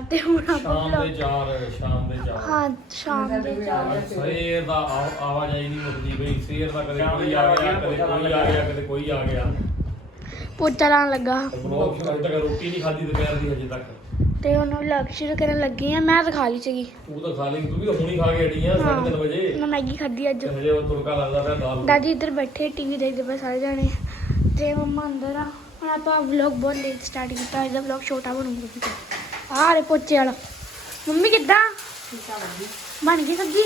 ਦੁਪਹਿਰ ਦੇ 4 ਤੇ ਹੁਣ ਆਪਾਂ ਸ਼ਾਮ ਦੇ vlog- 4 ਸ਼ਾਮ ਦੇ 4 ਹਾਂ ਸ਼ਾਮ ਦੇ 4 ਸਵੇਰ ਦਾ ਆਵ- ਆਵਾਜਾਈ ਨਹੀਂ ਮੁੱਕਦੀ ਬਈ। ਸਵੇਰ ਦਾ ਕਦੇ ਕੋਈ ਆ ਗਿਆ ਕਦੇ ਕੋਈ ਆ ਗਿਆ ਕਦੇ ਕੋਈ ਆ ਗਿਆ। ਪੋਚਾ ਲਾਉਣ ਲੱਗਾ। ਬਲੌਗ ਸ਼ੁਰੂ ਤੱਕ ਰੋਟੀ ਨਹੀਂ ਖਾਧੀ ਦੁਪਹਿਰ ਦੀ ਹਜੇ ਤੱਕ। ਤੇ ਹੁਣ ਵਲੌਗ ਸ਼ੁਰੂ ਕਰਨ ਲੱਗੀ ਆ ਮੈਂ ਤਾਂ ਖਾ ਲਈ ਸੀਗੀ। ਤੂੰ ਤਾਂ ਖਾ ਲਈ ਤੂੰ ਵੀ ਤਾਂ ਹੁਣੀ ਖਾ ਕੇ ਹਟੀ ਆ 3:30 ਵਜੇ। ਮੈਂ ਮੈਗੀ ਖਾਧੀ ਅੱਜ। ਤੇ ਹਜੇ ਉਹ ਤੁਰਕਾ ਲੱਗਦਾ ਪਿਆ ਦਾਲ। ਦਾਦੀ ਇੱਧਰ ਬੈਠੇ ਟੀਵੀ ਦੇਖਦੇ ਪਏ ਸਾਰੇ ਜਾਣੇ। ਤੇ ਮੰਮਾ ਅੰਦਰ ਆ। ਹੁਣ ਆਪਾਂ ਵਲੌਗ ਬਹੁਤ ਲੇਟ ਸਟਾਰਟ ਕੀਤਾ ਇਹਦਾ ਵਲੌਗ ਛੋਟਾ ਬਣੂਗਾ। ਆਹ ਰੇ ਪੋਚੇ ਵਾਲਾ। ਮੰਮੀ ਕਿੱਦਾਂ? ਬਣ ਗਈ ਸਬਜ਼ੀ?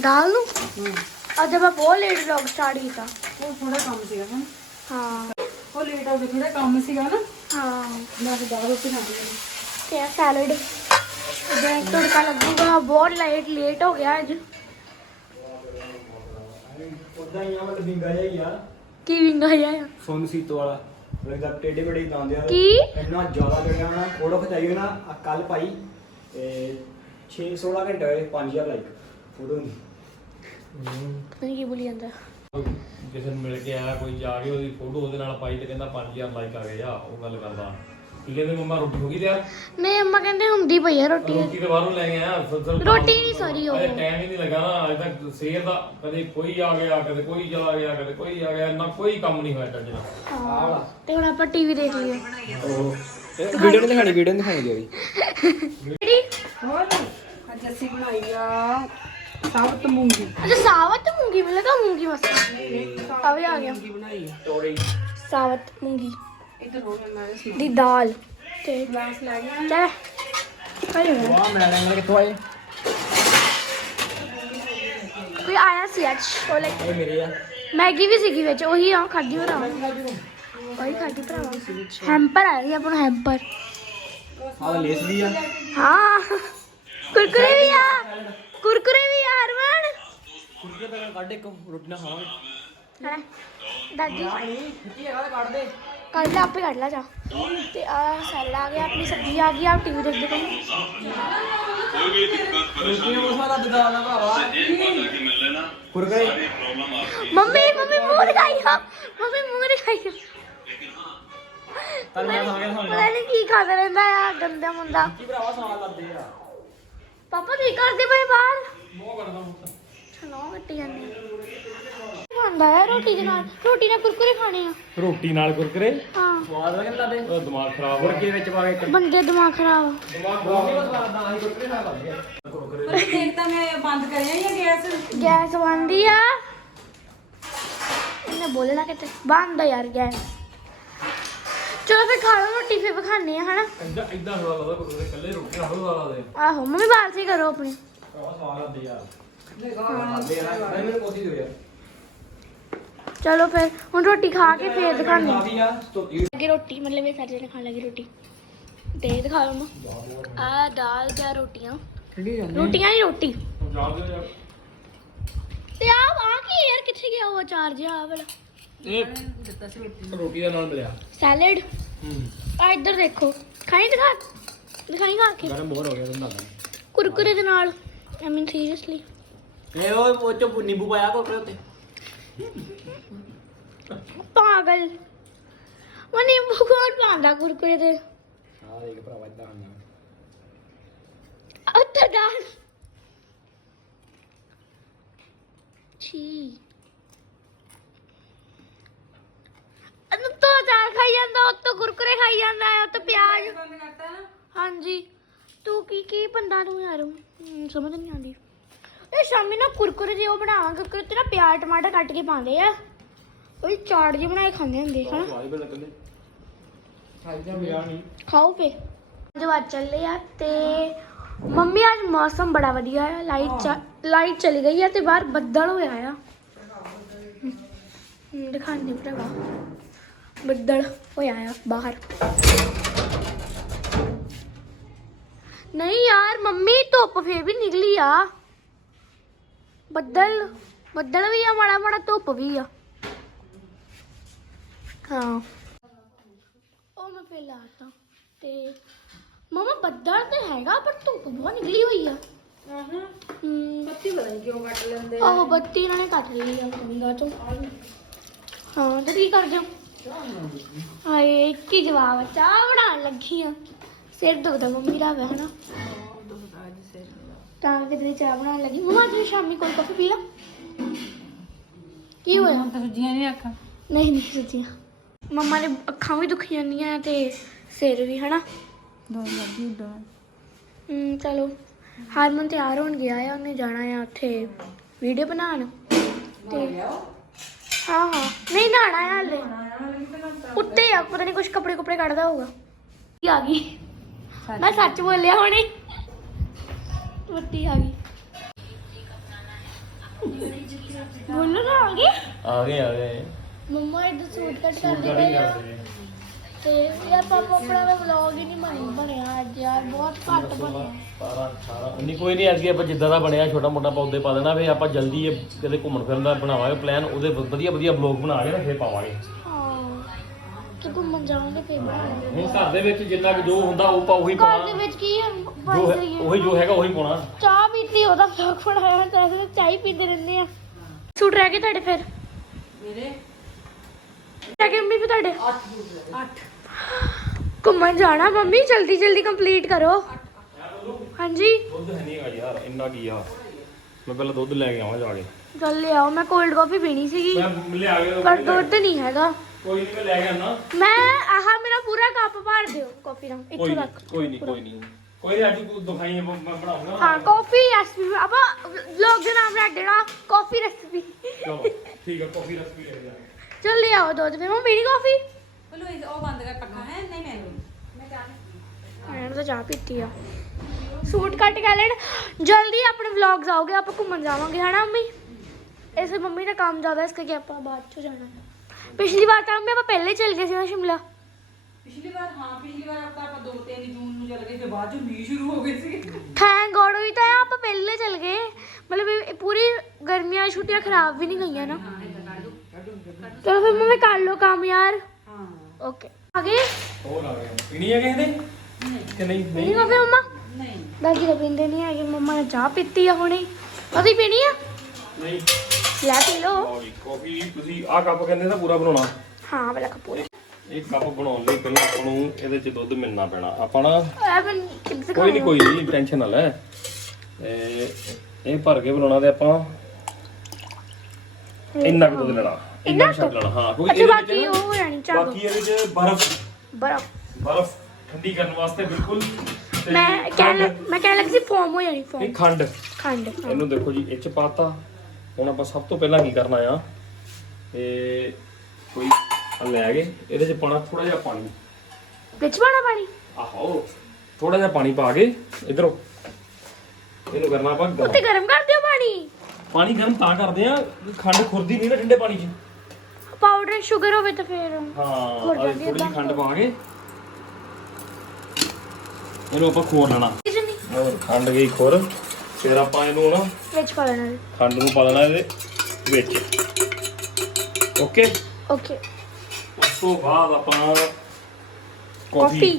ਦਾਲ ਨੂੰ। ਅੱਜ ਆਪਾਂ ਬਹੁਤ ਲੇਟ ਵਲੌਗ ਸਟਾਰਟ ਕੀਤਾ। ਉਹ ਥੋੜਾ ਕੰਮ ਸੀਗਾ ਨਾ। ਹਾਂ। ਉਹ ਲੇਟ ਹੋ ਗਿਆ ਥੋੜਾ ਕੰਮ ਸੀਗਾ ਨਾ। ਹਾਂ। ਮੈਂ ਤਾਂ ਦਾਲ ਰੋਟੀ ਖਾਂਦੀ ਹਾਂ ਤੇ ਸੈਲਡ ਇਦਾਂ ਤੜਕਾ ਲੱਗੂਗਾ। ਬਹੁਤ ਲੇਟ ਲੇਟ ਹੋ ਗਿਆ ਅੱਜ। ਉਦਾਂ ਹੀ ਆ ਮਤਲਬ ਵਿੰਗਾ ਹੀ ਆ। ਕੀ ਵਿੰਗਾ ਜਿਹਾ ਆ? ਸੋਨ ਸੀਤੋ ਵਾਲਾ। ਲੱਗਦਾ ਟੇਡੇ ਬੜੇ ਦੰਦ ਆ ਕੀ? ਇੰਨਾ ਜ਼ਿਆਦਾ ਜੜਿਆ ਨਾ ਫੋਟੋ ਖਿਚਾਈ ਹੋਈ ਨਾ ਕੱਲ ਪਾਈ ਤੇ 6 16 ਘੰਟੇ ਹੋਏ 5000 ਲਾਈਕ ਫੋਟੋ ਦੀ ਪਤਾ ਨੀ ਕੀ ਬੋਲੀ ਜਾਂਦਾ। ਕਿਸੇ ਨੂੰ ਮਿਲ ਕੇ ਆਇਆ ਕੋਈ ਜਾ ਕੇ ਉਹਦੀ ਫੋਟੋ ਉਹਦੇ ਨਾਲ ਪਾਈ ਤੇ ਕਹਿੰਦਾ 5000 ਲਾਈਕ ਆ ਗਏ ਆ ਉਹ ਗੱਲ ਕਰਦਾ। ਕੀ ਕਹਿੰਦੇ ਮੰਮਾ ਰੋਟੀ ਹੋ ਗਈ ਤਿਆਰ? ਨਹੀਂ ਅੰਮਾ ਕਹਿੰਦੇ ਹੁੰਦੀ ਪਈ ਆ ਰੋਟੀ। ਰੋਟੀ ਤੇ ਬਾਹਰੋਂ ਲੈ ਕੇ ਆਇਆ ਫਿਰ- ਰੋਟੀ ਨਹੀਂ ਸਾਰੀ ਉਹ। ਅਜੇ ਟਾਈਮ ਹੀ ਨਹੀਂ ਲੱਗਾ ਨਾ ਅਜੇ ਤੱਕ ਸਵੇਰ ਦਾ। ਕਦੇ ਕੋਈ ਆ ਗਿਆ ਕਦੇ ਕੋਈ ਚਲਾ ਗਿਆ ਕਦੇ ਕੋਈ ਆ ਗਿਆ ਇੰਨਾ ਕੋਈ ਕੰਮ ਨਹੀਂ ਹੋਇਆ ਚੱਜ ਨਾਲ ਹਾਂ ਤੇ ਹੁਣ ਆਪਾਂ ਟੀਵੀ ਦੇਖ ਲਈਏ। ਉਹ ਵੀਡੀਓ ਨਹੀਂ ਦਿਖਾਣੀ ਵੀਡੀਓ ਨਹੀਂ ਦਿਖਾਣੀ ਜੀ ਕਿਹੜੀ? ਹੋਰ ਅੱਜ ਅਸੀਂ ਬਣਾਈ ਆ ਸਾਬਤ ਮੂੰਗੀ। ਅੱਛਾ ਸਾਵਤ ਮੂੰਗੀ ਮਿਲੇ ਤਾਂ ਮੂੰਗੀ ਮਸਤ ਆ ਵੀ ਆ ਗਿਆ। ਮੂੰਗੀ ਬਣਾਈ ਆ। ਤੋੜੀ ਸਾਵਤ ਮੂੰਗੀ। ਹੋ ਤੇ ਗਲਾਸ ਲੈ ਗਿਆ। ਵਾਹ ਮੈਂ ਲੈਣਾ ਕਿੱਥੋਂ ਆਏ? ਕੋਈ ਆਇਆ ਸੀ ਅੱਜ? ਉਹ ਲਾਈਕ ਇਹ ਮੇਰੇ ਆ। ਮੈਗੀ ਵੀ ਸੀਗੀ ਵਿੱਚ ਉਹੀ ਆ ਖਾਦੀ ਭਰਾ ਉਹੀ ਖਾਦੀ ਭਰਾ ਹੈਂਪਰ ਆ ਗਿਆ ਆਪਣਾ ਹੈਂਪਰ। ਆਹ ਲੇਸ ਦੀ ਆ। ਹਾਂ। ਕੁਰਕੁਰੇ ਵੀ ਆ। ਕੁਰਕੁਰੇ ਵੀ ਆ ਅਰਮਾਨ ਕੁਰਕਰੇ ਪਹਿਲਾਂ ਕੱਢ ਇੱਕ ਰੋਟੀ ਨਾਲ ਖਾਵਾਂਗੇ। ਹੈ। ਦਾਦੀ ਖਿੱਚੀ ਹੈਗਾ ਤਾਂ ਕੱਢ ਦੇ। ਕੱਢ ਲੈ ਆਪੇ ਕੱਢ ਲੈ ਜਾ। ਤੇ ਆ ਸੈਲਡ ਆ ਗਿਆ ਆਪਣੀ ਸਬਜ਼ੀ ਆ ਗਈ ਆ ਟੀਵੀ ਦੇਖਦੇ ਪਏ ਰੋਟੀ ਨੂੰ। ਉਸ ਵਾਲਾ ਦਦਾਲ ਨਾ ਭਰਾਵਾ ਕੁਰਕਰੇ। ਮੰਮੀ ਮੰਮੀ ਮੂੰਹ ਦਿਖਾਈ ਆ। ਮੰਮੀ ਮੂੰਹ ਦਿਖਾਈ ਆ। ਤਾਂ ਮੈਂ ਖਾ ਕੇ ਪਤਾ ਨਹੀਂ ਕੀ ਖਾਦਾ ਰਹਿੰਦਾ ਆ ਗੰਦਾ ਮੁੰਡਾ। ਕੀ ਭਰਾਵਾ ਸਵਾਲ ਲੱਦੇ ਆ? ਪਾਪਾ ਕੀ ਕਰਦੇ ਪਏ ਬਾਹਰ? ਚਲੋ ਕੱਟੀ ਜਾਂਦੇ ਖਾਂਦਾ ਹੈ ਰੋਟੀ ਦੇ ਨਾਲ। ਰੋਟੀ ਨਾਲ ਕੁਰਕੁਰੇ ਖਾਣੇ ਆ। ਰੋਟੀ ਨਾਲ ਕੁਰਕਰੇ? ਹਾਂ। ਸਵਾਦ ਲੱਗੇ ਲੱਦੇ ਉਹਦਾ ਦਿਮਾਗ ਖਰਾਬ ਹੋ ਕੁਰਕੇ ਵਿੱਚ ਪਾ ਕੇ ਬੰਦੇ ਦਿਮਾਗ ਖਰਾਬ ਆ। ਦਿਮਾਗ ਖਰਾਬ ਨਹੀਂ ਸਵਾਦ ਦਾ ਅਸੀਂ ਕੁਰਕਰੇ ਖਾ ਲੱਗੇ ਕੁਰਕਰੇ ਦੇਖ ਤਾਂ ਮੈਂ ਬੰਦ ਕਰਿਆ ਜਾਂ ਗੈਸ। ਗੈਸ ਬੰਦੀ ਆ। ਇਹਨੇ ਬੋਲਣਾ ਕਿਤੇ? ਬੰਦ ਆ ਯਾਰ ਗੈਸ। ਚਲੋ ਫਿਰ ਖਾ ਲਓ ਰੋਟੀ ਫਿਰ ਵਿਖਾਣੇ ਆ ਹਨਾ? ਇਦਾਂ ਇਦਾਂ ਥੋੜਾ ਲੱਗਦਾ ਕੁਰਕਰੇ ਕੱਲੇ ਰੋਟੀ ਨਾਲ ਥੋੜਾ ਲੱਗਦਾ। ਦੇ ਆਹੋ ਮੰਮੀ ਬਾਹਰ ਸੇ ਕਰੋ ਆਪਣੀ। ਭਰਾਵਾ ਸਵਾਦ ਲੱਦੇ ਯਾਰ ਲੱਦੇ ਯਾਰ ਨਹੀਂ ਮੈਨੂੰ ਕੋਸੀ ਦਿਓ ਯਾਰ। ਚਲੋ ਫਿਰ ਹੁਣ ਰੋਟੀ ਖਾ ਕੇ ਫੇਰ ਆ ਧੋਤੀ ਲੱਗੀ ਰੋਟੀ ਮਤਲਬ ਇਹ ਸਾਰੇ ਜਣੇ ਖਾਣ ਲੱਗੀ ਰੋਟੀ। ਤੇ ਇਹ ਦਿਖਾ ਲਓ ਆ ਦਾਲ ਤੇ ਆਹ ਰੋਟੀਆਂ? ਠੰਡੀ ਜਾਂਦੀ ਰੋਟੀਆਂ ਹੀ ਰੋਟੀ। ਤੇ ਆ ਆ ਕੀ ਯਾਰ ਕਿੱਥੇ ਗਿਆ ਉਹ ਅਚਾਰ ਜਿਹਾ ਆ ਵਾਲਾ? ਇਹ ਰੋਟੀ ਦੇ ਨਾਲ ਮਿਲਿਆ। ਸੈਲਡ? ਹੂੰ। ਆ ਇੱਧਰ ਦੇਖੋ। ਖਾਈ ਦਿਖਾ ਦਿਖਾਈ ਖਾ ਕੇ। ਗਰਮ ਬਹੁਤ ਹੋ ਗਿਆ ਤੁਹਾਨੂੰ ਕੁਰਕੁਰੇ ਦੇ ਨਾਲ। ਆਈ ਮੀਨ ਸੀਰੀਅਸਲੀ ਇਹ ਉਹ ਉਹ ਚ ਨਿੰਬੂ ਪਾਇਆ ਕੋਕਰੇ ਉੱਤੇ। ਪਾਗਲ। ਨਿੰਬੂ ਕੋਲ ਪਾਉਂਦਾ ਕੁਰਕੁਰੇ ਦੇ ਆ ਦੇਖ ਭਰਾਵਾ ਇਦਾਂ ਆਣਾ ਉੱਤੇ ਡਾਲ ਛੀ। ਅਨ ਤੋ ਚਾਰ ਖਾਈ ਜਾਂਦਾ ਉੱਤੋਂ ਕੁਰਕੁਰੇ ਖਾਈ ਜਾਂਦਾ ਹੈ ਉੱਤੋਂ ਪਿਆਜ਼। ਹਾਂਜੀ। ਤੂੰ ਕੀ ਕੀ ਬੰਦਾ ਤੂੰ ਯਾਰ? ਸਮਝ ਨਹੀਂ ਆਉਂਦੀ। ਇਹ ਸ਼ਾਮੀ ਨਾ ਕੁਰਕੁਰੇ ਜਿਹੇ ਉਹ ਬਣਾਵਾਂਗੇ ਕੁਰਕੁਰੇ ਤੇ ਨਾ ਪਿਆਜ਼ ਟਮਾਟਰ ਕੱਟ ਕੇ ਪਾਉਂਦੇ ਆ। ਉਹ ਚਾਟ ਜਿਹੇ ਬਣਾਏ ਖਾਂਦੇ ਹੁੰਦੇ ਹਨਾ ਬਣ ਖਾਓ ਫੇ ਜੋ ਅੱਜ ਚੱਲੇ ਆ ਤੇ ਮੰਮੀ ਅੱਜ ਮੌਸਮ ਬੜਾ ਵਧੀਆ ਹੈ ਲਾਈਟ ਲਾਈਟ ਚਲੀ ਗਈ ਹੈ ਤੇ ਬਾਹਰ ਬੱਦਲ ਹੋਇਆ ਆ। ਦਿਖਾਉਂਦੀ ਭਰਾਵਾ। ਬੱਦਲ ਹੋਇਆ ਆ ਬਾਹਰ। ਨਹੀਂ ਯਾਰ ਮੰਮੀ ਧੁੱਪ ਫੇਰ ਵੀ ਨਿਕਲੀ ਆ। ਬੱਦਲ ਬੱਦਲ ਵੀ ਆ ਮਾੜਾ ਮਾੜਾ ਧੁੱਪ ਵੀ ਆ। ਹਾਂ। ਉਹ ਮੈਂ ਫੇਰ ਲਾਤਾ ਤੇ ਮਮਾ ਬੱਦਲ ਤੇ ਹੈਗਾ ਪਰ ਧੁੱਪ ਬਹੁਤ ਨਿਕਲੀ ਹੋਈ ਆ। ਆਹਾਂ। ਹਮ, ਪੱਤੀ ਨਹੀਂ ਕਿਉਂ ਕੱਟ ਲੈਂਦੇ ਆਹੋ ਬੱਤੀ ਇਹਨਾਂ ਨੇ ਕੱਟ ਲਈ ਆ ਗੰਗਾ ਤੋਂ ਹਾਂ ਤੇ ਕੀ ਕਰਦੇ ਹੋ ਹਾਏ ਇੱਕ ਹੀ ਜਵਾਬ ਆ, ਚਾਹ ਬਣਾਉਣ ਲੱਗੀ ਆ। ਸਿਰ ਦੁਖਦਾ ਮੰਮੀ ਦਾ ਵਾ ਹਨਾ। ਤਾਂ ਕਿਤੇ ਚਾਹ ਬਣਾਉਣ ਲੱਗੀ। ਮਮਾ ਅੱਜ ਸ਼ਾਮੀ ਕੋਲ ਕਾਫੀ ਪੀ ਲਾ। ਕੀ ਹੋਇਆ? ਦੂਜੀਆਂ ਨਹੀਂ ਆਖਾਂ ਨਹੀਂ ਨਹੀਂ ਸੱਚੀਆਂ ਮੰਮਾ ਦੇ ਅੱਖਾਂ ਵੀ ਦੁਖੀ ਜਾਂਦੀਆਂ ਤੇ ਸਿਰ ਵੀ ਹਨਾ? ਦੋ ਲੱਗੀ ਦੋ ਹਮ, ਚਲੋ। ਹਰਮਨ ਤਿਆਰ ਹੋਣ ਗਿਆ ਆ ਉਹਨੇ ਜਾਣਾ ਆ ਉੱਥੇ ਵੀਡੀਓ ਬਣਾਉਣ। ਤੇ ਹਾਂ ਹਾਂ। ਨਹੀਂ ਨਹਾਣਾ ਆ ਹਲੇ। ਉੱਤੇ ਆ ਪਤਾ ਨਹੀਂ ਕੁਝ ਕੱਪੜੇ ਕੁਪੜੇ ਕੱਢਦਾ ਹੋਊਗਾ। ਕੀ ਆ ਗਈ? ਮੈਂ ਸੱਚ ਬੋਲਿਆ ਹੁਣੇ। ਵੱਟੀ ਆ ਗਈ। ਬੋਲੋ ਨਾ ਆ ਗਈ? ਆ ਗਏ ਆ ਗਏ। ਮੰਮਾ ਇਹਦਾ ਸੂਟ ਕੱਟ ਕਰਦੇ ਪਏ ਆ। ਤੇ ਯਾਰ ਪਾਪਾ ਆਪਣਾ ਦਾ ਵਲੌਗ ਹੀ ਨਹੀਂ ਬਣ ਬਣਿਆ ਅੱਜ ਯਾਰ ਬਹੁਤ ਘੱਟ ਬਣਿਆ। 17 18 ਨਹੀਂ ਕੋਈ ਨਹੀਂ ਅੱਗੇ ਆਪਾਂ ਜਿੱਦਾਂ ਦਾ ਬਣਿਆ ਛੋਟਾ ਮੋਟਾ ਪੌਦੇ ਪਾ ਦੇਣਾ ਵੀ ਆਪਾਂ ਜਲਦੀ ਇਹ ਕਿਤੇ ਘੁੰਮਣ ਫਿਰਨ ਦਾ ਬਣਾਵਾਂਗੇ ਪਲਾਨ ਉਹਦੇ ਵ- ਵਧੀਆ ਵਧੀਆ ਬਲੌਗ ਬਣਾ ਕੇ ਨਾ ਫੇਰ ਪਾਵਾਂਗੇ। ਹਾਂ। ਕਿ ਘੁੰਮਣ ਜਾਵਾਂਗੇ ਫੇਰ ਬਣਾਵਾਂਗੇ ਹੁਣ ਘਰ ਦੇ ਵਿੱਚ ਜਿੰਨਾ ਕੁ ਜੋ ਹੁੰਦਾ ਉਹ ਪਾ ਉਹੀ ਘਰ ਪਾਉਣਾ ਦੇ ਵਿੱਚ ਕੀ ਹੈ ਜੋ ਬਣ ਹੈ- ਜਾਈਏ ਉਹੀ ਜੋ ਹੈਗਾ ਉਹੀ ਪਾਉਣਾ। ਚਾਹ ਪੀਤੀ ਉਹਦਾ ਵਲੌਗ ਬਣਾਇਆ ਤਾਂ ਅਸੀਂ ਚਾਹ ਹੀ ਪੀਂਦੇ ਰਹਿੰਦੇ ਆ ਸੂਟ ਰਹਿ ਗਏ ਤੁਹਾਡੇ ਫਿਰ? ਮੇਰੇ? ਰਹਿ ਗਏ ਮੰਮੀ ਫਿਰ ਤੁਹਾਡੇ? 8 ਘੁੰਮਣ ਜਾਣਾ ਮੰਮੀ ਜਲਦੀ ਜਲਦੀ ਕੰਪਲੀਟ ਕਰੋ। ਹਾਂਜੀ। ਦੁੱਧ ਹੈ ਨਹੀਂ ਹੈਗਾ ਯਾਰ ਇੰਨਾ ਕੀ ਆ? ਮੈਂ ਪਹਿਲਾਂ ਦੁੱਧ ਲੈ ਕੇ ਆਵਾਂ ਜਾ ਕੇ। ਚੱਲ ਲਿਆਓ ਮੈਂ ਕੋਲਡ ਕਾਫੀ ਪੀਣੀ ਸੀਗੀ। ਮੈਂ ਲਿਆ ਕੇ ਪਰ ਦੁੱਧ ਨਹੀਂ ਹੈਗਾ। ਕੋਈ ਨਹੀਂ ਮੈਂ ਲੈ ਕੇ ਆਣਾ ਮੈਂ ਆਹ ਮੇਰਾ ਪੂਰਾ ਕੱਪ ਭਰ ਦਿਓ ਕਾਫੀ ਕੋਈ ਇੱਥੋਂ ਨਹੀਂ ਤੱਕ। ਕੋਈ ਨਹੀਂ ਕੋਈ ਨਹੀਂ। ਕੋਈ ਨੀ, ਅੱਜ ਕੋਈ ਦਿਖਾਈ ਮੈਂ ਬਣਾਉਂਗਾ। ਹਾਂ ਕਾਫੀ ਰੈਸਪੀ ਆਪਾਂ ਵਲੌਗ ਦਾ ਨਾਮ ਰੱਖ ਦੇਣਾ ਕਾਫੀ ਰੈਸਪੀ ਚਲੋ ਠੀਕ ਹੈ ਕਾਫੀ ਰੈਸਪੀ ਲੈ ਜਾਵਾਂਗੇ ਚੱਲ ਲਿਆਓ ਦੁੱਧ ਫਿਰ ਦੀ ਕਾਫੀ ਬੋਲੋ ਇਹ ਉਹ ਬੰਦ ਕਰ ਪੱਖਾ ਹੈ? ਨਹੀਂ ਮੈਂ ਮੈਂ ਚਾਹ ਮੈਂ ਤਾਂ ਚਾਹ ਪੀਤੀ ਆ। ਸੂਟ ਕੱਟ ਕੇ ਲੈਣ। ਜਲਦੀ ਆਪਣੇ ਵਲੌਗਸ ਆਉਗੇ ਆਪਾਂ ਘੁੰਮਣ ਜਾਵਾਂਗੇ ਹਨਾ ਮੰਮੀ? ਐਸੇ ਮੰਮੀ ਦਾ ਕੰਮ ਜ਼ਿਆਦਾ ਇਸ ਕਰਕੇ ਆਪਾਂ ਬਾਅਦ ਚ ਜਾਣਾ। ਹੈ ਪਿਛਲੀ ਵਾਰ ਤਾਂ ਮੰਮੀ ਆਪਾਂ ਪਹਿਲੇ ਚਲ ਗਏ ਸੀ ਨਾ ਸ਼ਿਮਲਾ। ਪਿਛਲੀ ਵਾਰ ਹਾਂ ਪਿਛਲੀ ਵਾਰ ਆਪਾਂ ਆਪਾਂ 2 3 ਜੂਨ ਨੂੰ ਚੱਲ ਗਏ ਫਿਰ ਬਾਅਦ ਚ ਮੀਂਹ ਸ਼ੁਰੂ ਹੋ ਗਏ ਸੀ। ਥੈਂਕ ਗੋਡ ਵੀ ਤਾਂ ਆਪਾਂ ਪਹਿਲੇ ਚਲ ਗਏ। ਮਤਲਬ ਇਹ ਪੂਰੀ ਗਰਮੀਆਂ ਦੀ ਛੁੱਟੀਆਂ ਖਰਾਬ ਵੀ ਨਹੀਂ ਗਈਆਂ ਨਾ। ਚਲੋ ਫਿਰ ਮੰਮੀ ਕਰ ਲਓ ਕੰਮ ਯਾਰ। ਹਾਂ। ਓਕੇ ਆ ਗਏ? ਹੋਰ ਆ ਗਏ। ਪੀਣੀ ਹੈ ਕਿਸੇ ਨੇ ਕਿ ਨਹੀਂ? ਨਹੀਂ? ਨਹੀਂ ਕਾਫੀ ਮੰਮਾ? ਨਹੀਂ। ਦਾਦੀ ਤਾਂ ਪੀਂਦੇ ਨਹੀਂ ਹੈਗੇ ਮੰਮਾ ਨੇ ਚਾਹ ਪੀਤੀ ਆ ਹੁਣੇ। ਤੁਸੀਂ ਪੀਣੀ ਆ? ਨਹੀਂ। ਲੈ ਪੀ ਲਓ। ਲਓ ਜੀ ਕਾਫੀ ਤੁਸੀਂ ਆਹ ਕੱਪ ਕਹਿੰਦੇ ਨਾ ਪੂਰਾ ਬਣਾਉਣਾ। ਹਾਂ ਵਾਲਾ ਕਪੂਰ ਇਹ ਕੱਪ ਬਣਾਉਣ ਲਈ ਪਹਿਲਾਂ ਆਪਾਂ ਨੂੰ ਇਹਦੇ 'ਚ ਦੁੱਧ ਮਿਲਣਾ ਪੈਣਾ। ਆਪਾਂ ਨਾ ਕੋਈ ਨਹੀਂ ਕੋਈ ਨਹੀਂ ਟੈਨਸ਼ਨ ਨਾ ਲੈ। ਇਹ ਭਰ ਕੇ ਬਣਾਉਣਾ ਤੇ ਆਪਾਂ ਇੰਨਾ ਕੁ ਦੁੱਧ ਲੈਣਾ। ਇੰਨਾ ਕੁ ਲੈਣਾ ਹਾਂ ਕਿਉਂਕਿ ਅੱਛਾ ਇਹਦੇ ਬਾਕੀ ਉਹ ਨਾ ਚਾਹ ਬਾਕੀ ਇਹਦੇ 'ਚ ਬਰਫ਼। ਬਰਫ। ਬਰਫ਼ ਠੰਡੀ ਕਰਨ ਵਾਸਤੇ ਬਿਲਕੁਲ ਤੇ ਮੈਂ ਕਹਿਣ ਲੱਗ- ਮੈਂ ਕਹਿਣ ਲੱਗੀ ਸੀ ਫੋਮ ਹੋ ਜਾਣੀ ਫੋਮ ਇਹ ਖੰਡ। ਖੰਡ ਹਾਂ। ਇਹਨੂੰ ਦੇਖੋ ਜੀ ਇਹ ਚ ਪਾਤਾ ਹੁਣ ਆਪਾਂ ਸਭ ਤੋਂ ਪਹਿਲਾਂ ਕੀ ਕਰਨਾ ਆ? ਇਹ ਕੋਈ ਆਹ ਲੈ ਗਏ ਇਹਦੇ ਚ ਪਾਣਾ ਥੋੜਾ ਜਿਹਾ ਪਾਣੀ। ਵਿੱਚ ਪਾਣਾ ਪਾਣੀ? ਆਹੋ ਥੋੜਾ ਜਿਹਾ ਪਾਣੀ ਪਾ ਕੇ ਇਧਰੋਂ। ਇਹਨੂੰ ਕਰਨਾ ਆਪਾਂ ਗਰਮ। ਉੱਤੇ ਗਰਮ ਕਰ ਦਿਓ ਪਾਣੀ। ਪਾਣੀ ਗਰਮ ਤਾਂ ਕਰਦੇ ਆ ਖੰਡ ਖੁਰਦੀ ਨਹੀਂ ਨਾ ਠੰਡੇ ਪਾਣੀ 'ਚ। ਪਾਊਡਰ ਸ਼ੂਗਰ ਹੋਵੇ ਤਾਂ ਫਿਰ ਹਾਂ ਖੁਰ ਆਹ ਜਾਂਦੀ ਥੋੜੀ ਜਿਹੀ। ਖੰਡ ਪਾ ਕੇ। ਇਹਨੂੰ ਆਪਾਂ ਖੋਰ ਲੈਣਾ। ਹੋਰ ਖੰਡ ਗਈ ਖੁਰ। ਫਿਰ ਆਪਾਂ ਇਹਨੂੰ ਨਾ ਵਿੱਚ ਪਾ ਲੈਣਾ। ਖੰਡ ਨੂੰ ਪਾ ਦੇਣਾ ਇਹਦੇ ਵਿੱਚ। ਓਕੇ? ਓਕੇ। ਉਸ ਤੋਂ ਬਾਅਦ ਆਪਾਂ ਕਾਫੀ।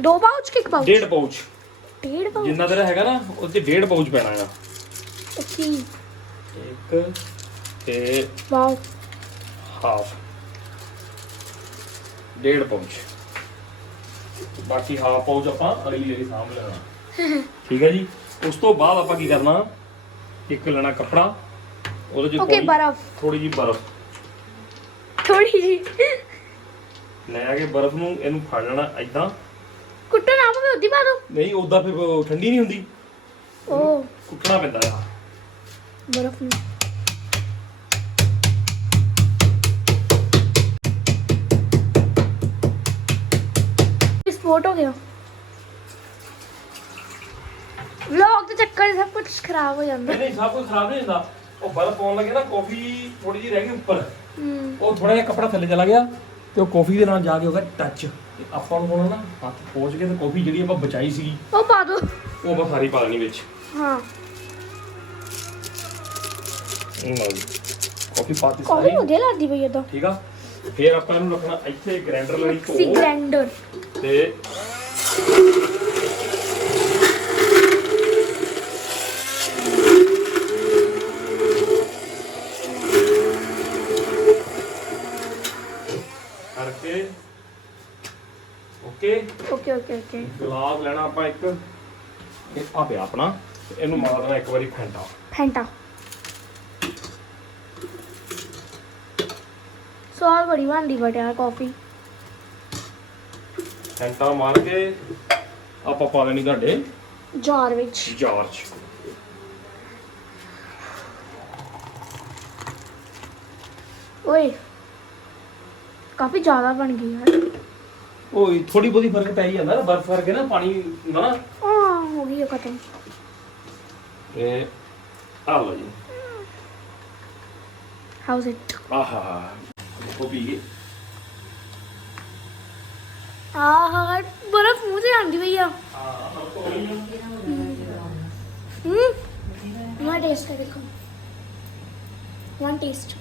ਦੋ ਪਾਉਚ ਕਿਕ ਪਾਉਚ ਡੇਢ ਪਾਊਚ। ਡੇਢ ਪਾਉਚ ਜਿੰਨਾ ਤੇਰਾ ਹੈਗਾ ਨਾ ਉਹ ਡੇਢ ਪਾਊਚ ਪੈਣਾ ਆ ਓਕੇ ਇੱਕ ਤੇ ਵਾਓ। ਹਾਫ। ਡੇਢ ਪਾਊਚ। ਬਾਕੀ ਹਾਫ ਪਾਊਚ ਆਪਾਂ ਅਗਲੀ ਵਾਰੀ ਸਾਂਭ ਲੈਣਾ। ਠੀਕ ਹੈ ਜੀ? ਉਸ ਤੋਂ ਬਾਅਦ ਆਪਾਂ ਕੀ ਕਰਨਾ? ਇੱਕ ਲੈਣਾ ਕੱਪੜਾ ਉਹਦੇ 'ਚ ਓਕੇ ਬਰਫ। ਥੋੜੀ ਜੀ ਬਰਫ਼। ਥੋੜੀ ਜੀ ਲੈ ਕੇ ਬਰਫ਼ ਨੂੰ ਇਹਨੂੰ ਫੜ ਲੈਣਾ ਐਦਾਂ ਕੁੱਟੋ ਨਾ ਪਵੇ ਉੱਦੀ ਪਾ ਦੋ ਨਹੀਂ ਉਦਾਂ ਫਿਰ ਉਹ ਠੰਡੀ ਨਹੀਂ ਹੁੰਦੀ। ਓ। ਕੁੱਟਣਾ ਪੈਂਦਾ ਆ। ਬਰਫ ਨੂੰ। ਵਿਸਫੋਟ ਹੋ ਗਿਆ ਵਲੌਗ ਦੇ ਚੱਕਰ ਸਭ ਕੁਝ ਖਰਾਬ ਹੋ ਜਾਂਦਾ। ਨਹੀਂ ਸਭ ਕੁਝ ਖਰਾਬ ਨਹੀਂ ਹੁੰਦਾ। ਉਹ ਬਰਫ਼ ਪਾਉਣ ਲੱਗੇ ਨਾ ਕਾਫੀ ਥੋੜੀ ਜਿਹੀ ਰਹਿ ਗਈ ਉੱਪਰ। ਉਹ ਥੋੜਾ ਜਿਹਾ ਕੱਪੜਾ ਥੱਲੇ ਚਲਾ ਗਿਆ ਤੇ ਉਹ ਕਾਫੀ ਦੇ ਨਾਲ ਜਾ ਕੇ ਹੋ ਗਿਆ ਟੱਚ ਤੇ ਆਪਾਂ ਨੂੰ ਹੁਣ ਨਾ ਹੱਥ ਪੋਚ ਕੇ ਤੇ ਕਾਫੀ ਜਿਹੜੀ ਆਪਾਂ ਬਚਾਈ ਸੀਗੀ ਉਹ ਪਾ ਦੋ। ਉਹ ਆਪਾਂ ਸਾਰੀ ਪਾ ਦੇਣੀ ਵਿੱਚ। ਹਾਂ। ਲਓ ਜੀ ਕਾਫੀ ਪਾਤੀ ਕਾਫੀ ਸਾਰੀ। ਵਧੀਆ ਲੱਗਦੀ ਪਈ ਏਦਾਂ ਠੀਕ ਆ? ਫਿਰ ਆਪਾਂ ਇਹਨੂੰ ਰੱਖਣਾ ਇੱਥੇ ਗ੍ਰਾਈਂਡਰ ਲਈ ਸੀ ਧੋ। ਗ੍ਰੈਂਡਰ ਤੇ ਕਰਕੇ ਕੇ ਓਕੇ ਓਕੇ ਓਕੇ ਗਲਾਸ ਲੈਣਾ ਆਪਾਂ ਇੱਕ। ਇਹ ਆ ਪਿਆ ਆਪਣਾ ਤੇ ਇਹਨੂੰ ਮਾਰ ਦੇਣਾ ਇੱਕ ਵਾਰੀ ਫੈਂਟਾ। ਫੈਂਟਾ। ਸਵਾਦ ਬੜੀ ਬਣਦੀ ਬਟਿਆ ਕਾਫੀ ਫੈਂਟਾ ਮਾਰ ਕੇ ਆਪਾਂ ਪਾ ਲੈਣੀ ਤੁਹਾਡੇ ਜਾਰ ਵਿੱਚ। ਜਾਰ 'ਚ। ਓਏ ਕਾਫੀ ਜ਼ਿਆਦਾ ਬਣ ਗਈ ਯਾਰ। ਉਹ ਥੋੜੀ ਬਹੁਤੀ ਫ਼ਰਕ ਪੈ ਹੀ ਜਾਂਦਾ ਨਾ ਬਰਫ਼ ਕਰਕੇ ਨਾ ਪਾਣੀ ਹੁੰਦਾ ਨਾ। ਆ ਹੋ ਗਈ ਇਹ ਖਤਮ। ਤੇ ਆ ਲਓ ਜੀ। ਹਾਊਸ ਇਟ ਆਹਾ ਉਹ ਪੀ ਗਏ। ਆਹ ਬਰਫ ਮੂੰਹ ਤੇ ਆਂਦੀ ਪਈ ਆ। ਹੂੰ ਮੈਂ ਟੇਸਟ ਕਰ। ਦੇਖੋ ਵਨ ਟੇਸਟ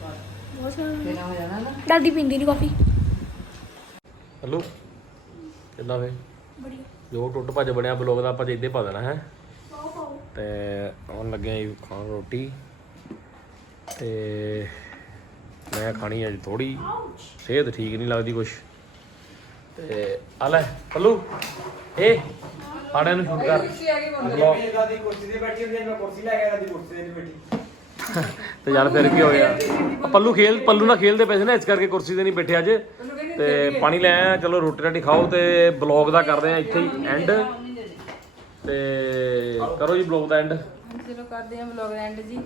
ਬਹੁਤ ਸਵਾਦ ਤੇਰਾ ਹੋ ਜਾਣਾ ਨਾ ਦਾਦੀ ਪੀਂਦੀ ਨਹੀਂ ਕਾਫੀ ਹਲੋ ਕਿੰਨਾ ਵੇ? ਬੜੀ ਜੋ ਟੁੱਟ ਭੱਜ ਬਣਿਆ ਬਲੌਗ ਦਾ ਆਪਾਂ ਜਿੱਦੇ ਪਾ ਦੇਣਾ ਹੈ? ਤੇ ਆਉਣ ਲੱਗੇ ਆਂ ਜੀ ਖਾਣ ਰੋਟੀ। ਤੇ ਮੈਂ ਖਾਣੀ ਅੱਜ ਥੋੜੀ ਸਿਹਤ ਠੀਕ ਨਹੀਂ ਲੱਗਦੀ ਕੁਛ। ਤੇ ਆ ਲੈ ਪੱਲੂ ਏ ਆੜੇ ਨੂੰ ਸ਼ੂਟ ਕਰ। ਬਲੌਗ ਮੇਰੀ ਦਾਦੀ ਕੁਰਸੀ ਤੇ ਬੈਠੀ ਹੁੰਦੀ ਹੈ ਮੈਂ ਕੁਰਸੀ ਲੈ ਕੇ ਦਾਦੀ ਕੁਰਸੀ ਤੇ ਨਹੀਂ ਬੈਠੀ। ਤੇ ਚੱਲ ਫਿਰ ਕੀ ਹੋ ਗਿਆ? ਪੱਲੂ ਖੇਲ ਪੱਲੂ ਨਾਲ ਖੇਲਦੇ ਪਏ ਸੀ ਨਾ ਇਸ ਕਰਕੇ ਕੁਰਸੀ ਤੇ ਨਹੀਂ ਬੈਠੇ ਅੱਜ। ਤੇ ਪਾਣੀ ਲੈ ਆਇਆ ਚਲੋ ਰੋਟੀ ਰਾਟੀ ਖਾਓ ਤੇ ਬਲੌਗ ਦਾ ਕਰਦੇ ਆ ਇੱਥੇ ਹੀ ਐਂਡ ਤੇ ਕਰੋ ਜੀ ਬਲੌਗ ਦਾ ਐਂਡ ਚਲੋ ਕਰਦੇ ਹਾਂ ਵਲੌਗ ਐਂਡ ਜੀ।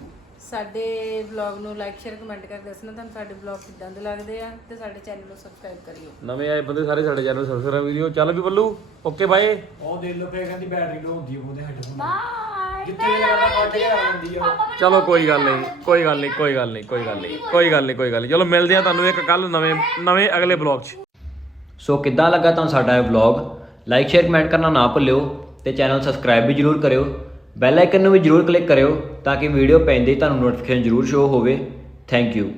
ਸਾਡੇ ਵਲੌਗ ਨੂੰ ਲਾਈਕ ਸ਼ੇਅਰ ਕਮੈਂਟ ਕਰਕੇ ਦੱਸਣਾ ਤੁਹਾਨੂੰ ਸਾਡੇ ਵਲੌਗ ਕਿੱਦਾਂ ਦੇ ਲੱਗਦੇ ਆ ਤੇ ਸਾਡੇ ਚੈਨਲ ਨੂੰ ਸਬਸਕ੍ਰਾਈਬ ਕਰਿਓ। ਨਵੇਂ ਆਏ ਬੰਦੇ ਸਾਰੇ ਸਾਡੇ ਚੈਨਲ ਸਬਸਕ੍ਰਾਈਬ ਵੀਡੀਓ ਚੱਲ ਵੀ ਪੱਲੂ ਓਕੇ ਬਾਏ ਉਹ ਦੇ ਲੋ ਫੇਰ ਕਹਿੰਦੀ ਬੈਟਰੀ ਲੋ ਹੁੰਦੀ ਉਹਦੇ ਹੈੱਡਫੋਨ ਬਾਏ ਜਿੱਥੇ ਜ਼ਿਆਦਾ ਕੱਟ ਕੇ ਆਉਂਦੀ ਆ। ਉਹ ਚਲੋ ਕੋਈ ਗੱਲ ਨਹੀਂ ਕੋਈ ਗੱਲ ਨਹੀਂ ਕੋਈ ਗੱਲ ਨਹੀਂ ਕੋਈ ਗੱਲ ਨਹੀਂ ਕੋਈ ਗੱਲ ਨਹੀਂ ਕੋਈ ਗੱਲ ਨਹੀਂ। ਚਲੋ ਮਿਲਦੇ ਆ ਤੁਹਾਨੂੰ ਇੱਕ ਕੱਲ ਨਵੇਂ ਨਵੇਂ ਅਗਲੇ ਬਲੌਗ 'ਚ। ਸੋ ਕਿੱਦਾਂ ਲੱਗਾ ਤੁਹਾਨੂੰ ਸਾਡਾ ਇਹ ਵਲੌਗ ਲਾਈਕ ਸ਼ੇਅਰ ਕਮੈਂਟ ਕਰਨਾ ਨਾ ਭੁੱਲਿਓ ਤੇ ਚੈਨਲ ਸਬਸਕ੍ਰਾਈਬ ਵੀ ਜਰੂਰ ਕਰਿਓ। ਬੈਲ ਆਈਕਨ ਨੂੰ ਵੀ ਜਰੂਰ ਕਲਿੱਕ ਕਰਿਓ ਤਾਂ ਕਿ ਵੀਡੀਓ ਪੈਂਦੇ ਹੀ ਤੁਹਾਨੂੰ ਨੋਟੀਫਿਕੇਸ਼ਨ ਜਰੂਰ ਸ਼ੋ ਹੋਵੇ। Thank you